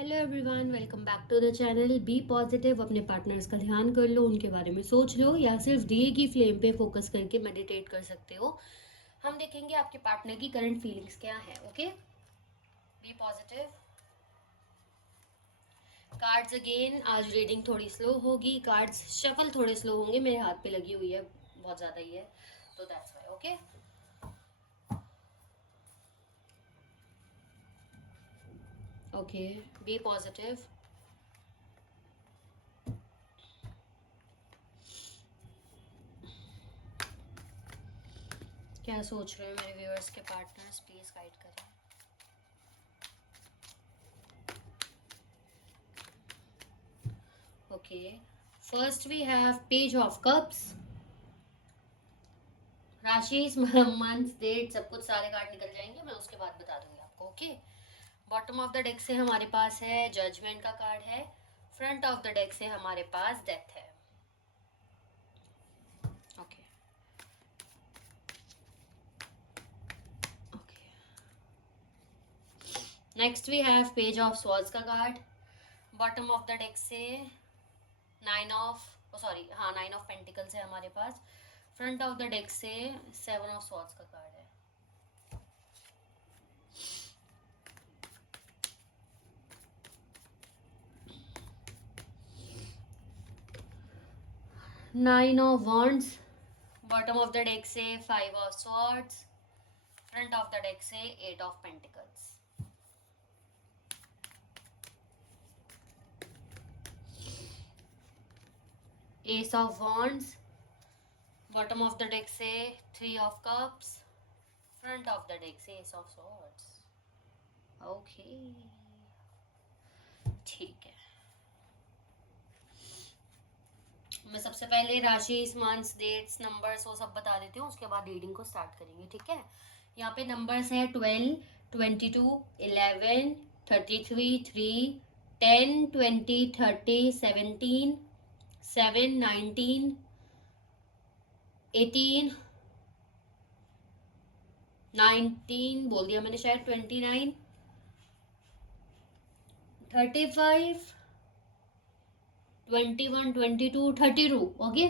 Hello everyone, welcome back to the channel. Be positive. अपने partners का ध्यान कर लो, उनके बारे में सोच लो या सिर्फ दिए की फ्लेम पे फोकस करके मेडिटेट कर सकते हो। हम देखेंगे आपके पार्टनर की करंट फीलिंग्स क्या है। Okay, be positive. Cards again. आज रीडिंग थोड़ी स्लो होगी, कार्ड्स शफल थोड़े स्लो होंगे, मेरे हाथ पे लगी हुई है, बहुत ज़्यादा ही है, तो that's why. Okay, okay, be positive. क्या सोच रहे हो मेरे व्यूअर्स के पार्टनर्स, प्लीज़ गाइड करें। Okay, first we have page of cups. राशि, मंथ, डेट, सब कुछ सारे कार्ड निकल जाएंगे, मैं उसके बाद बता दूंगी आपको। Okay, bottom of the deck से हमारे पास है जजमेंट का कार्ड है। फ्रंट ऑफ द डेक से हमारे पास डेथ है। Okay, okay, next we have page of swords का card. Bottom of the deck से नाइन ऑफ पेंटिकल्स है हमारे पास। फ्रंट ऑफ द डेक से सेवन ऑफ स्वॉर्ड्स का कार्ड है। Nine of wands. Bottom of the deck से five of swords. Front of the deck से eight of pentacles. Ace of wands. Bottom of the deck से three of cups. Front of the deck से S of swords. Okay, ठीक है। मैं सबसे पहले राशि, मंथ्स, डेट्स, नंबर्स वो सब बता देती हूँ, उसके बाद रीडिंग को स्टार्ट करेंगे। ठीक है, यहाँ पे नंबर्स है 12, 22, 11, 33, 3, 10, 20, 30, 17, 7, 19, 18, 19 बोल दिया मैंने शायद, 29, 35, 21, 22, 32। ओके,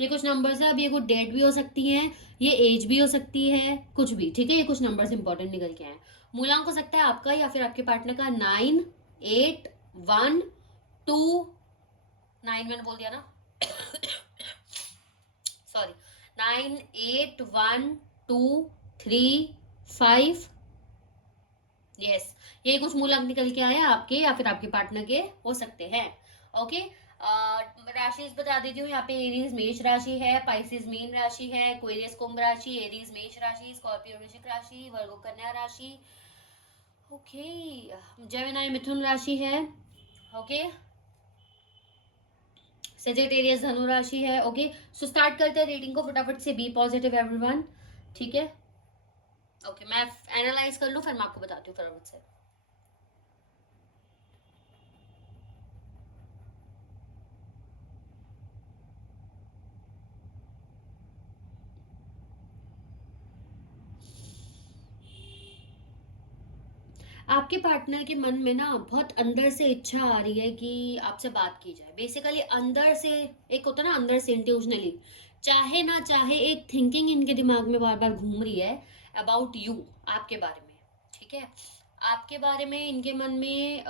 ये कुछ नंबर्स है। अब ये कुछ डेट भी हो सकती है, ये एज भी हो सकती है, कुछ भी। ठीक है, ये कुछ नंबर्स इंपॉर्टेंट निकल के आए। मूलांक हो सकता है आपका या फिर आपके पार्टनर का 9, 8, 1, 2, 9 मैंने बोल दिया ना, सॉरी, 9, 8, 1, 2, 3, 5। यस, ये कुछ मूलांक निकल के आए आपके या फिर आपके पार्टनर के हो सकते हैं। ओके, राशि बता देती हूँ। यहाँ पे एरीज मेष राशि है, पाइसिस मीन राशि है, एक्वेरियस कुंभ राशि, एरीज मेष राशि, स्कॉर्पियो वृश्चिक राशि, वर्गो कन्या राशि। ओके, जेमिनी मिथुन राशि है। ओके, सेजिटेरियस धनु राशि है। ओके, सो स्टार्ट करते हैं रीडिंग को फटाफट से। बी पॉजिटिव एवरीवन, ठीक है। ओके, मैं एनालाइज कर लूँ, फिर मैं आपको बताती हूँ फटाफट से। आपके पार्टनर के मन में ना बहुत अंदर से इच्छा आ रही है कि आपसे बात की जाए। बेसिकली अंदर से, एक होता है ना अंदर से इंट्यूशनली, चाहे ना चाहे एक थिंकिंग इनके दिमाग में बार बार घूम रही है अबाउट यू, आपके बारे में। ठीक है, आपके बारे में इनके मन में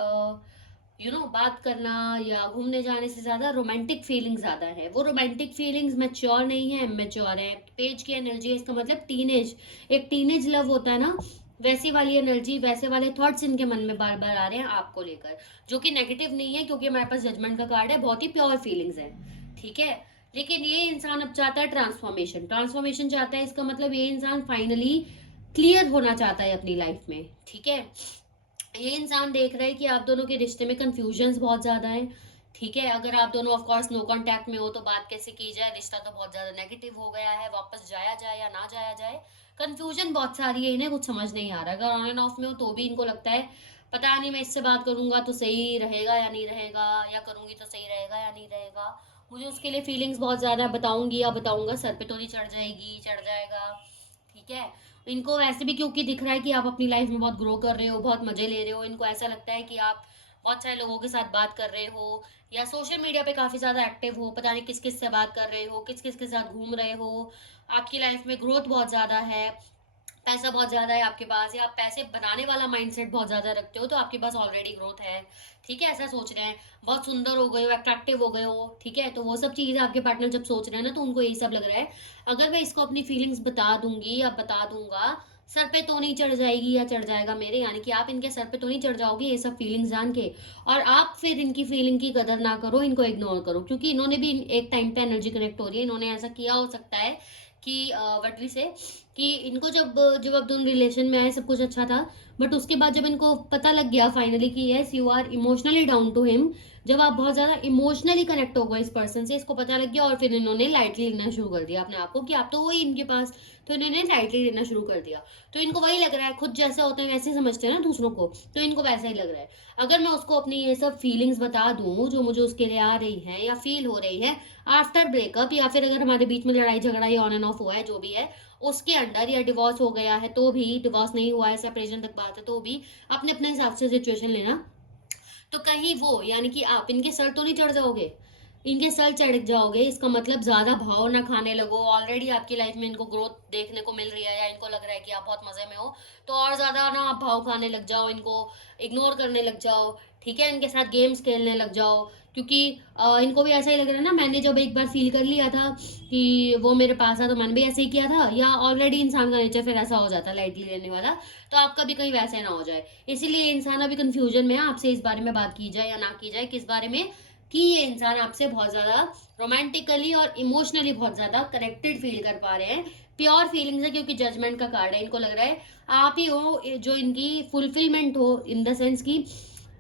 बात करना या घूमने जाने से ज्यादा रोमांटिक फीलिंग ज्यादा है। वो रोमांटिक फीलिंग्स मैच्योर नहीं है, इमेच्योर है। पेज की एनर्जी है, इसका मतलब टीनेज, एक टीनेज लव होता है ना, वैसी वाली एनर्जी, वैसे वाले थॉट्स इनके मन में बार बार आ रहे हैं आपको लेकर, जो कि नेगेटिव नहीं है क्योंकि हमारे पास जजमेंट का कार्ड है, बहुत ही प्योर फीलिंग्स है। ठीक है, लेकिन ये इंसान अब चाहता है ट्रांसफॉर्मेशन, ट्रांसफॉर्मेशन चाहता है। इसका मतलब ये इंसान फाइनली क्लियर होना चाहता है अपनी लाइफ में। ठीक है, ये इंसान देख रहा है कि आप दोनों के रिश्ते में कंफ्यूजन्स बहुत ज्यादा है। ठीक है, अगर आप दोनों ऑफ कोर्स नो कांटेक्ट में हो तो बात कैसे की जाए, रिश्ता तो बहुत ज्यादा नेगेटिव हो गया है, वापस जाया जाए या ना जाया जाए, कंफ्यूजन बहुत सारी है, इन्हें कुछ समझ नहीं आ रहा। अगर ऑन एंड ऑफ में हो तो भी इनको लगता है पता नहीं मैं इससे बात करूंगा तो सही रहेगा या नहीं रहेगा, या करूंगी तो सही रहेगा या नहीं रहेगा, मुझे उसके लिए फीलिंग्स बहुत ज्यादा, बताऊंगी या बताऊंगा, सर पे तो नहीं चढ़ जाएगी, चढ़ जाएगा। ठीक है, इनको वैसे भी क्योंकि दिख रहा है कि आप अपनी लाइफ में बहुत ग्रो कर रहे हो, बहुत मजे ले रहे हो, इनको ऐसा लगता है कि आप बहुत सारे लोगों के साथ बात कर रहे हो, या सोशल मीडिया पे काफ़ी ज़्यादा एक्टिव हो, पता नहीं किस किस से बात कर रहे हो, किस किस के साथ घूम रहे हो, आपकी लाइफ में ग्रोथ बहुत ज़्यादा है, पैसा बहुत ज़्यादा है आपके पास, या आप पैसे बनाने वाला माइंडसेट बहुत ज़्यादा रखते हो, तो आपके पास ऑलरेडी ग्रोथ है, ठीक है, ऐसा सोच रहे हैं, बहुत सुंदर हो गए हो, अट्रैक्टिव हो गए हो, ठीक है, तो वो सब चीज़ें आपके पार्टनर जब सोच रहे हैं ना, तो उनको यही सब लग रहा है। अगर मैं इसको अपनी फीलिंग्स बता दूंगी या बता दूंगा, सर पे तो नहीं चढ़ जाएगी या चढ़ जाएगा मेरे, यानी कि आप इनके सर पे तो नहीं चढ़ जाओगे ये सब फीलिंग्स जान के, और आप फिर इनकी फीलिंग की कदर ना करो, इनको इग्नोर करो, क्योंकि इन्होंने भी एक टाइम पे एनर्जी कनेक्ट हो रही है, इन्होंने ऐसा किया हो सकता है कि वटवी से कि इनको जब जब अब दोनों रिलेशन में आए सब कुछ अच्छा था, बट उसके बाद जब इनको पता लग गया फाइनली कि yes you are emotionally down to him, जब आप बहुत ज्यादा इमोशनली कनेक्ट हो गए इस पर्सन से, इसको पता लग गया, और फिर इन्होंने लाइटली लेना शुरू कर दिया अपने आप को कि आप तो वही इनके पास, तो इन्होंने लाइटली लेना शुरू कर दिया। तो इनको वही लग रहा है, खुद जैसे होते हैं वैसे समझते हैं ना दूसरों को, तो इनको वैसा ही लग रहा है। अगर मैं उसको अपनी ये सब फीलिंग्स बता दूं जो मुझे उसके लिए आ रही है या फील हो रही है आफ्टर ब्रेकअप, या फिर अगर हमारे बीच में लड़ाई झगड़ा या ऑन एंड ऑफ हुआ है जो भी है उसके अंडर, या डिवोर्स हो गया है तो भी, डिवोर्स नहीं हुआ है सेपरेशन तक बात है तो भी, अपने अपने हिसाब से सिचुएशन लेना, तो कहीं वो यानी कि आप इनके सर तो नहीं चढ़ जाओगे, इनके सर चढ़ जाओगे इसका मतलब ज्यादा भाव ना खाने लगो, ऑलरेडी आपकी लाइफ में इनको ग्रोथ देखने को मिल रही है या इनको लग रहा है कि आप बहुत मजे में हो, तो और ज्यादा ना आप भाव खाने लग जाओ, इनको इग्नोर करने लग जाओ, ठीक है, इनके साथ गेम्स खेलने लग जाओ, क्योंकि इनको भी ऐसा ही लग रहा है ना, मैंने जब एक बार फील कर लिया था कि वो मेरे पास है तो मैंने भी ऐसे ही किया था, या ऑलरेडी इंसान का नेचर फिर ऐसा हो जाता है लाइटली लेने वाला, तो आपका भी कहीं वैसे ना हो जाए, इसीलिए इंसान अभी कंफ्यूजन में है, आपसे इस बारे में बात की जाए या ना की जाए, किस बारे में, कि ये इंसान आपसे बहुत ज्यादा रोमांटिकली और इमोशनली बहुत ज्यादा कनेक्टेड फील कर पा रहे हैं, प्योर फीलिंग्स है, क्योंकि जजमेंट का कार्ड है, इनको लग रहा है आप ही हो जो इनकी फुलफिलमेंट हो, इन द सेंस की,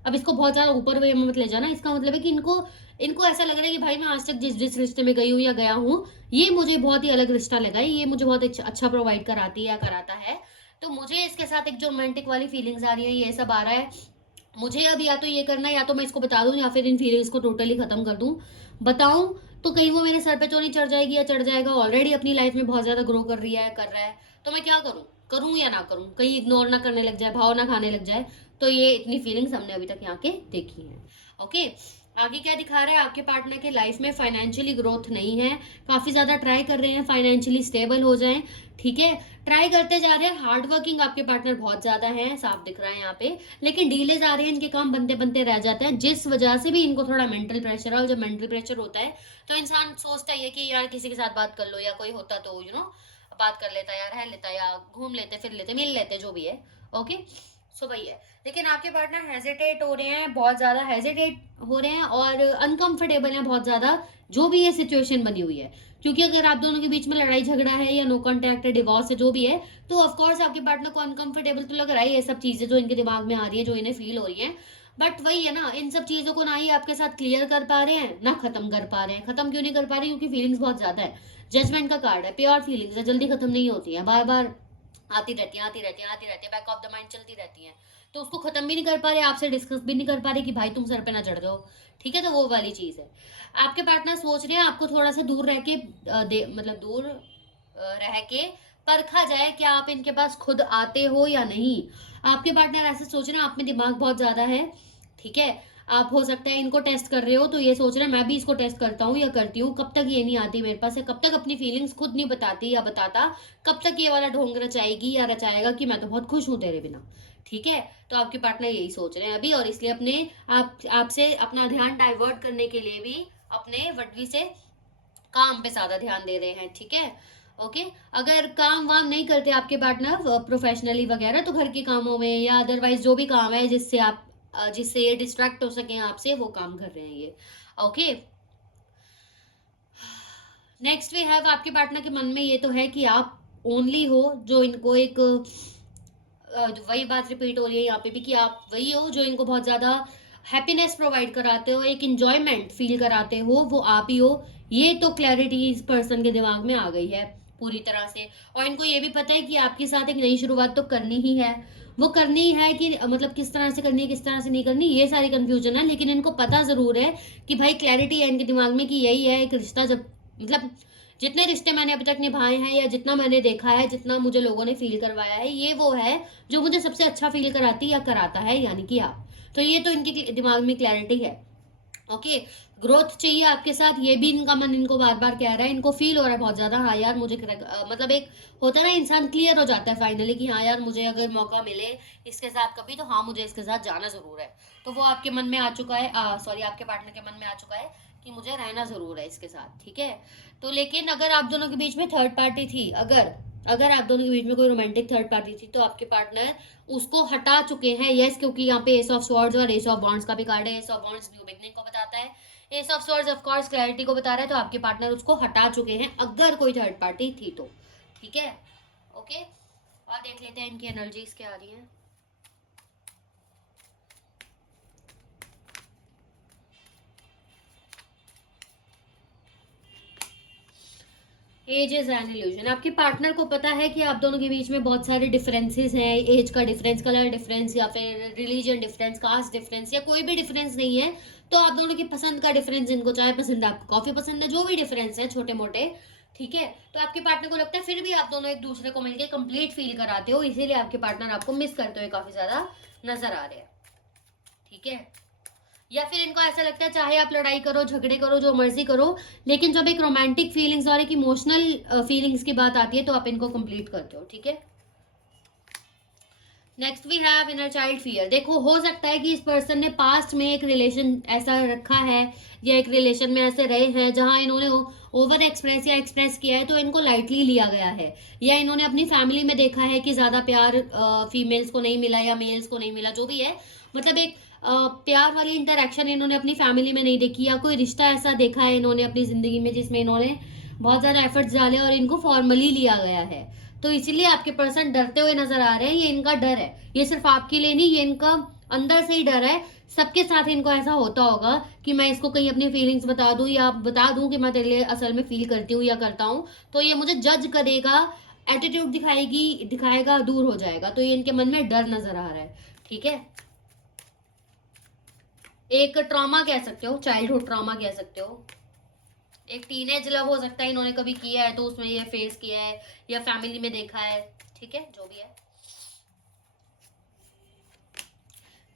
अब इसको बहुत ज्यादा ऊपर वे में मत ले जाना, इसका मतलब है कि इनको इनको ऐसा लग रहा है कि भाई मैं आज तक जिस जिस रिश्ते में गई हूँ या गया हूँ, ये मुझे बहुत ही अलग रिश्ता लगा है, ये मुझे बहुत अच्छा प्रोवाइड कराती है या कराता है, तो मुझे इसके साथ एक जो रोमांटिक वाली फीलिंग्स आ रही है ये सब आ रहा है, मुझे अब या तो ये करना है, या तो मैं इसको बता दूं या फिर इन फीलिंग्स को टोटली खत्म कर दूं, बताऊं तो कहीं वो मेरे सर पे तो नहीं चढ़ जाएगी या चढ़ जाएगा, ऑलरेडी अपनी लाइफ में बहुत ज्यादा ग्रो कर रही है कर रहा है, तो मैं क्या करूं, करूं या ना करूं, कहीं इग्नोर ना करने लग जाए, भाव ना खाने लग जाए, तो ये इतनी फीलिंग्स हमने अभी तक यहाँ के देखी है। ओके, आगे क्या दिखा रहा है, आपके पार्टनर के लाइफ में फाइनेंशियली ग्रोथ नहीं है, काफी ज्यादा ट्राई कर रहे हैं फाइनेंशियली स्टेबल हो जाएं, ठीक है, ट्राई करते जा रहे हैं, हार्ड वर्किंग आपके पार्टनर बहुत ज्यादा है, साफ दिख रहा है यहाँ पे, लेकिन डिलेज आ रहे हैं, इनके काम बनते बनते रह जाते हैं, जिस वजह से भी इनको थोड़ा मेंटल प्रेशर है, और जब मेंटल प्रेशर होता है तो इंसान सोचता ही है कि यार किसी के साथ बात कर लो, या कोई होता तो बात कर लेता, या रह लेता, या घूम लेते फिर लेते मिल लेते जो भी है। ओके, सो वही है, लेकिन आपके पार्टनर हेजिटेट हो रहे हैं, बहुत ज्यादा हेजिटेट हो रहे हैं और अनकंफर्टेबल हैं बहुत ज्यादा, जो भी ये सिचुएशन बनी हुई है, क्योंकि अगर आप दोनों के बीच में लड़ाई झगड़ा है या नो कॉन्टैक्ट है, डिवोर्स है, जो भी है, तो ऑफकोर्स आपके पार्टनर को अनकंफर्टेबल तो लग रहा है, ये सब चीजें जो इनके दिमाग में आ रही है, जो इन्हें फील हो रही है, बट वही है ना, इन सब चीजों को ना ही आपके साथ क्लियर कर पा रहे हैं ना खत्म कर पा रहे हैं, खत्म क्यों नहीं कर पा रहे, क्योंकि फीलिंग्स बहुत ज्यादा है, जजमेंट का कार्ड है, प्योर फीलिंग्स है, जल्दी खत्म नहीं होती है, बार बार आती रहती है आती रहती है आती रहती है, बैक ऑफ द माइंड चलती रहती है, तो उसको खत्म भी नहीं कर पा रहे, आपसे डिस्कस भी नहीं कर पा रहे कि भाई तुम सर पे ना चढ़ जाओ, ठीक है, तो वो वाली चीज है। आपके पार्टनर सोच रहे हैं आपको थोड़ा सा दूर रह के मतलब दूर रह के परखा जाए क्या आप इनके पास खुद आते हो या नहीं, आपके पार्टनर ऐसे सोच रहे हैं, आप में दिमाग बहुत ज्यादा है, ठीक है, आप हो सकता है इनको टेस्ट कर रहे हो तो ये सोच रहे हैं मैं भी इसको टेस्ट करता हूँ या करती हूँ, कब तक ये नहीं आती मेरे पास, है कब तक अपनी फीलिंग्स खुद नहीं बताती या बताता, कब तक ये वाला ढोंग रचाएगी या रचाएगा कि मैं तो बहुत खुश हूँ तेरे बिना, ठीक है, तो आपके पार्टनर यही सोच रहे हैं अभी, और इसलिए अपने आपसे अपना ध्यान डाइवर्ट करने के लिए भी अपने वटवी से काम पे ज्यादा ध्यान दे रहे हैं, ठीक है। ओके, अगर काम वाम नहीं करते आपके पार्टनर प्रोफेशनली वगैरह, तो घर के कामों में या अदरवाइज जो भी काम है जिससे ये डिस्ट्रैक्ट हो सके आपसे, वो काम कर रहे हैं ये। ओके, नेक्स्ट वी हैव, आपके पार्टनर के मन में ये तो है कि आप ओनली हो जो इनको एक वही बात रिपीट हो रही है यहाँ पे भी कि आप वही हो जो इनको बहुत ज्यादा हैप्पीनेस प्रोवाइड कराते हो, एक इंजॉयमेंट फील कराते हो, वो आप ही हो, ये तो क्लैरिटी इस पर्सन के दिमाग में आ गई है पूरी तरह से, और इनको ये भी पता है कि आपके साथ एक नई शुरुआत तो करनी ही है, वो करनी है कि मतलब किस तरह से करनी है किस तरह से नहीं करनी, ये सारी कंफ्यूजन है, लेकिन इनको पता जरूर है कि भाई क्लैरिटी है इनके दिमाग में कि यही है एक रिश्ता, जब मतलब जितने रिश्ते मैंने अभी तक निभाए हैं या जितना मैंने देखा है, जितना मुझे लोगों ने फील करवाया है, ये वो है जो मुझे सबसे अच्छा फील कराती या कराता है, यानी कि आप, तो ये तो इनके दिमाग में क्लैरिटी है। ओके, ग्रोथ चाहिए आपके साथ, ये भी इनका मन इनको बार बार कह रहा है, इनको फील हो रहा है बहुत ज्यादा, हाँ यार मुझे मतलब एक होता है ना, इंसान क्लियर हो जाता है फाइनली कि हाँ यार मुझे अगर मौका मिले इसके साथ कभी, तो हाँ मुझे इसके साथ जाना जरूर है। तो वो आपके मन में आ चुका है, सॉरी आपके पार्टनर के मन में आ चुका है कि मुझे रहना जरूर है इसके साथ, ठीक है। तो लेकिन अगर आप दोनों के बीच में थर्ड पार्टी थी, अगर अगर आप दोनों के बीच में कोई रोमांटिक थर्ड पार्टी थी, तो आपके पार्टनर उसको हटा चुके हैं, यस, क्योंकि यहाँ पे एस ऑफ स्वॉर्ड्स और एस ऑफ वॉन्ड्स का भी कार्ड है। S of wands new beginning को बताता है, S of swords of course clarity को बता रहा है, तो आपके पार्टनर उसको हटा चुके हैं अगर कोई थर्ड पार्टी थी तो, ठीक है। ओके, और देख लेते हैं इनकी एनर्जीज क्या आ रही हैं। Age is an illusion. आपके पार्टनर को पता है कि आप दोनों के बीच में बहुत सारे डिफरेंसेस हैं, एज का डिफरेंस, कलर डिफरेंस, या फिर रिलीजन डिफरेंस, कास्ट डिफरेंस, या कोई भी डिफरेंस नहीं है। तो आप दोनों की पसंद का डिफरेंस, इनको चाय पसंद है, आपको कॉफी पसंद है, जो भी डिफरेंस है छोटे मोटे, ठीक है। तो आपके पार्टनर को लगता है फिर भी आप दोनों एक दूसरे को मिलकर कंप्लीट फील कराते हो, इसीलिए आपके पार्टनर आपको मिस करते हुए काफी ज्यादा नजर आ रहे हैं, ठीक है। या फिर इनको ऐसा लगता है चाहे आप लड़ाई करो, झगड़े करो, जो मर्जी करो, लेकिन जब एक रोमांटिक फीलिंग्स और एक इमोशनल फीलिंग्स की बात आती है तो आप इनको कंप्लीट करते हो, ठीक है। Next we have inner child fear. देखो, हो सकता है कि इस पर्सन ने पास्ट में एक रिलेशन ऐसा रखा है, या एक रिलेशन में ऐसे रहे हैं जहां इन्होंने ओवर एक्सप्रेस या एक्सप्रेस किया है, तो इनको लाइटली लिया गया है, या इन्होंने अपनी फैमिली में देखा है कि ज्यादा प्यार फीमेल्स को नहीं मिला या मेल्स को नहीं मिला, जो भी है, मतलब एक प्यार वाली इंटरेक्शन इन्होंने अपनी फैमिली में नहीं देखी, या कोई रिश्ता ऐसा देखा है इन्होंने अपनी जिंदगी में जिसमें इन्होंने बहुत ज्यादा एफर्ट्स डाले और इनको फॉर्मली लिया गया है। तो इसीलिए आपके पर्सन डरते हुए नजर आ रहे हैं, ये इनका डर है, ये सिर्फ आपके लिए नहीं, ये इनका अंदर से ही डर है। सबके साथ इनको ऐसा होता होगा कि मैं इसको कहीं अपनी फीलिंग्स बता दूं, या बता दूं कि मैं तेरे लिए असल में फील करती हूँ या करता हूँ, तो ये मुझे जज करेगा, एटीट्यूड दिखाएगा, दूर हो जाएगा। तो ये इनके मन में डर नजर आ रहा है, ठीक है। एक ट्रॉमा कह सकते हो, चाइल्डहुड ट्रॉमा कह सकते हो, एक टीनेज लव हो सकता है इन्होंने कभी किया है तो उसमें ये फेस किया है, या फैमिली में देखा है, ठीक है, जो भी है।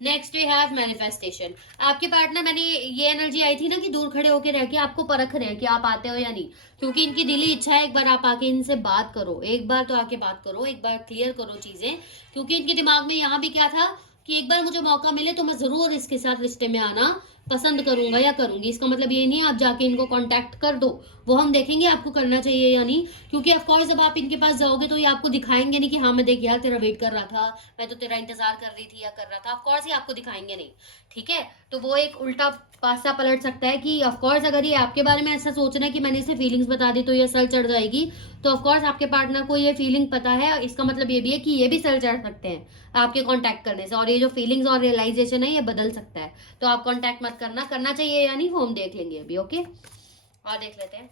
Next we have manifestation. आपके पार्टनर, मैंने ये एनर्जी आई थी ना कि दूर खड़े होकर रह के आपको परख रहे हैं कि आप आते हो या नहीं, क्योंकि इनकी दिली इच्छा है एक बार आप आके इनसे बात करो, एक बार तो आके बात करो, एक बार क्लियर करो चीजें, क्योंकि इनके दिमाग में यहाँ भी क्या था कि एक बार मुझे मौका मिले तो मैं जरूर इसके साथ रिश्ते में आना पसंद करूंगा या करूंगी। इसका मतलब ये नहीं आप जाके इनको कांटेक्ट कर दो, वो हम देखेंगे आपको करना चाहिए या नहीं, क्योंकि ऑफकोर्स जब आप इनके पास जाओगे तो ये आपको दिखाएंगे नहीं कि हाँ मैं देख यार तेरा वेट कर रहा था, मैं तो तेरा इंतजार कर रही थी या कर रहा था, ऑफकोर्स ये आपको दिखाएंगे नहीं, ठीक है। तो वो एक उल्टा पासा पलट सकता है कि ऑफकोर्स अगर ये आपके बारे में ऐसा सोच रहा है कि मैंने इसे फीलिंग्स बता दी तो ये सर चढ़ जाएगी, तो ऑफकोर्स आपके पार्टनर को ये फीलिंग पता है, इसका मतलब ये भी है कि ये भी सर चढ़ सकते हैं आपके कांटेक्ट करने से, और ये जो फीलिंग्स और रियलाइजेशन है ये बदल सकता है। तो आप कांटेक्ट मत करना, करना चाहिए या नहीं वो हम देख लेंगे अभी, ओके। और देख लेते हैं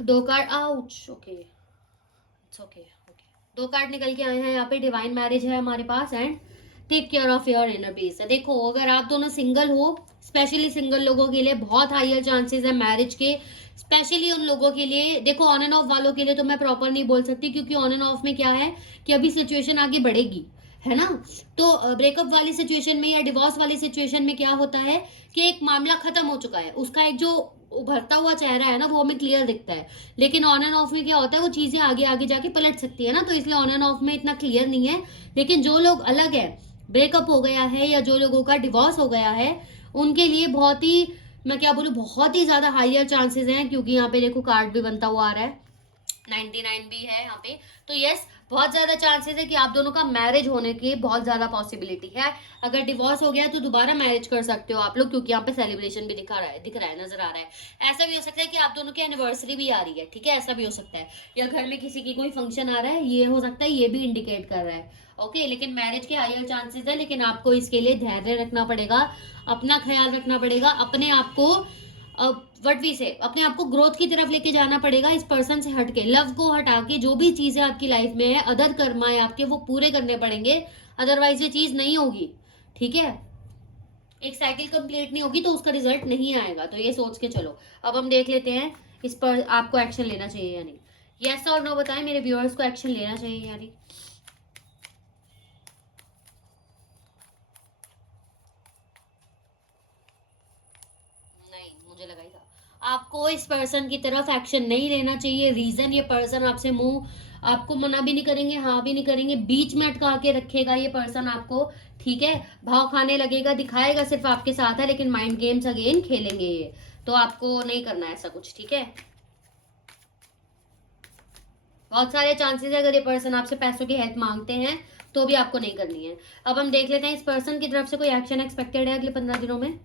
दो card, ouch, okay, it's okay, okay. दो कार्ड निकल के आए हैं यहाँ पे, डिवाइन मैरिज है हमारे पास, and take care of your inner peace है। देखो, अगर आप दोनों सिंगल हो, स्पेशली सिंगल लोगों के लिए बहुत हायर चांसेस है मैरिज के, स्पेशली उन लोगों के लिए। देखो, ऑन एंड ऑफ वालों के लिए तो मैं प्रॉपर नहीं बोल सकती, क्योंकि ऑन एंड ऑफ में क्या है कि अभी सिचुएशन आगे बढ़ेगी, है ना। तो ब्रेकअप वाली सिचुएशन में या डिवोर्स वाली सिचुएशन में क्या होता है कि एक मामला खत्म हो चुका है, उसका एक जो उभरता हुआ चेहरा है ना वो हमें क्लियर दिखता है, लेकिन ऑन एंड ऑफ में क्या होता है वो चीजें आगे आगे जाके पलट सकती है ना, तो इसलिए ऑन एंड ऑफ में इतना क्लियर नहीं है। लेकिन जो लोग अलग है, ब्रेकअप हो गया है या जो लोगों का डिवोर्स हो गया है, उनके लिए बहुत ही, मैं क्या बोलूँ, बहुत ही ज्यादा हायर चांसेस हैं, क्योंकि यहाँ पे देखो कार्ड भी बनता हुआ आ रहा है, 99 भी है यहाँ पे। तो यस, बहुत ज्यादा चांसेस है कि आप दोनों का मैरिज होने की बहुत ज्यादा पॉसिबिलिटी है। अगर डिवोर्स हो गया तो दोबारा मैरिज कर सकते हो आप लोग, क्योंकि यहाँ पे सेलिब्रेशन भी दिख रहा है, नजर आ रहा है। ऐसा भी हो सकता है कि आप दोनों की एनिवर्सरी भी आ रही है, ठीक है, ऐसा भी हो सकता है, या घर में किसी की कोई फंक्शन आ रहा है, ये हो सकता है, ये भी इंडिकेट कर रहा है, ओके। लेकिन मैरिज के हायर चांसेस है, लेकिन आपको इसके लिए धैर्य रखना पड़ेगा, अपना ख्याल रखना पड़ेगा, अपने आप को वट वी से अपने आप को ग्रोथ की तरफ लेके जाना पड़ेगा, इस पर्सन से हटके, लव को हटा के, जो भी चीजें आपकी लाइफ में है, अदर कर्मा है आपके, वो पूरे करने पड़ेंगे, अदरवाइज ये चीज नहीं होगी, ठीक है। एक साइकिल कंप्लीट नहीं होगी तो उसका रिजल्ट नहीं आएगा, तो ये सोच के चलो। अब हम देख लेते हैं इस पर आपको एक्शन लेना चाहिए या नहीं। यस और नो बताएं मेरे व्यूअर्स को, एक्शन लेना चाहिए या नहीं। आपको इस पर्सन की तरफ एक्शन नहीं लेना चाहिए। रीजन, ये पर्सन आपसे मुंह आपको मना भी नहीं करेंगे, हाँ भी नहीं करेंगे, बीच में अटका के रखेगा ये पर्सन आपको, ठीक है। भाव खाने लगेगा, दिखाएगा सिर्फ आपके साथ है, लेकिन माइंड गेम्स अगेन खेलेंगे ये। तो आपको नहीं करना है ऐसा कुछ, ठीक है। बहुत सारे चांसेस है अगर ये पर्सन आपसे पैसों की हेल्प मांगते हैं तो भी आपको नहीं करनी है। अब हम देख लेते हैं इस पर्सन की तरफ से कोई एक्शन एक्सपेक्टेड है अगले 15 दिनों में।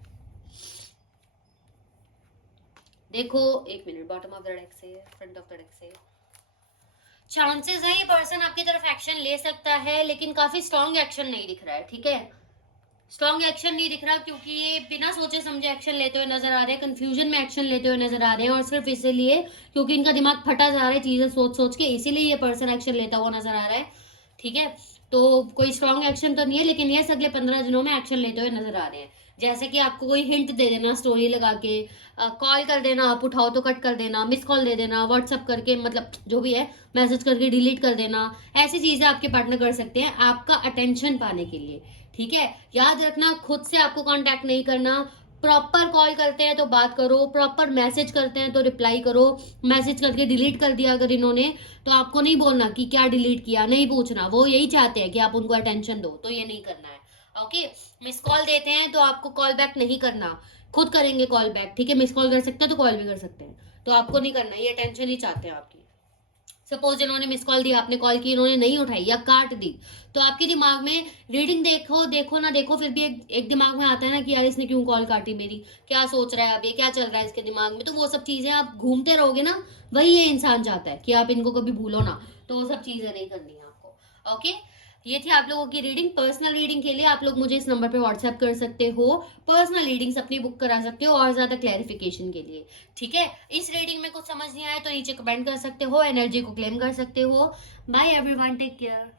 देखो, एक minute, bottom of the deck से, फ्रंट ऑफ द डेक से, चांसेस है ये पर्सन आपकी तरफ एक्शन ले सकता है, लेकिन काफी स्ट्रॉन्ग एक्शन नहीं दिख रहा है, ठीक है। स्ट्रॉन्ग एक्शन नहीं दिख रहा क्योंकि ये बिना सोचे समझे एक्शन लेते हुए नजर आ रहे हैं, कंफ्यूजन में एक्शन लेते हुए नजर आ रहे हैं, और सिर्फ इसीलिए क्योंकि इनका दिमाग फटा जा रहा है चीजें सोच सोच के, इसीलिए ये पर्सन एक्शन लेता हुआ नजर आ रहा है, ठीक है। तो कोई स्ट्रॉन्ग एक्शन तो नहीं है, लेकिन ये अगले 15 दिनों में एक्शन लेते हुए नजर आ रहे हैं। जैसे कि आपको कोई हिंट दे देना स्टोरी लगा के, कॉल कर देना, आप उठाओ तो कट कर देना, मिस कॉल दे देना, व्हाट्सअप करके, मतलब जो भी है, मैसेज करके डिलीट कर देना, ऐसी चीजें आपके पार्टनर कर सकते हैं आपका अटेंशन पाने के लिए, ठीक है। याद रखना, खुद से आपको कांटेक्ट नहीं करना। प्रॉपर कॉल करते हैं तो बात करो, प्रॉपर मैसेज करते हैं तो रिप्लाई करो। मैसेज करके डिलीट कर दिया अगर इन्होंने, तो आपको नहीं बोलना कि क्या डिलीट किया, नहीं पूछना, वो यही चाहते हैं कि आप उनको अटेंशन दो, तो ये नहीं करना है, ओके। मिस कॉल देते हैं तो आपको कॉल बैक नहीं करना, खुद करेंगे कॉल बैक, ठीक है। मिस कॉल कर सकते हैं तो कॉल भी कर सकते हैं, तो आपको नहीं करना, ये अटेंशन ही चाहते हैं आपकी। सपोज इन्होंने मिस कॉल दिया, आपने कॉल की, इन्होंने नहीं उठाई या काट दी, तो आपके दिमाग में रीडिंग देखो देखो ना देखो, फिर भी एक दिमाग में आता है ना कि यार इसने क्यों कॉल काटी मेरी, क्या सोच रहा है अब ये, क्या चल रहा है इसके दिमाग में, तो वो सब चीजें आप घूमते रहोगे ना, वही ये इंसान चाहता है कि आप इनको कभी भूलो ना, तो वो सब चीजें नहीं करनी है आपको, ओके। ये थी आप लोगों की रीडिंग। पर्सनल रीडिंग के लिए आप लोग मुझे इस नंबर पे व्हाट्सएप कर सकते हो, पर्सनल रीडिंग्स अपनी बुक करा सकते हो और ज्यादा क्लैरिफिकेशन के लिए, ठीक है। इस रीडिंग में कुछ समझ नहीं आया तो नीचे कमेंट कर सकते हो, एनर्जी को क्लेम कर सकते हो। Bye everyone, take care.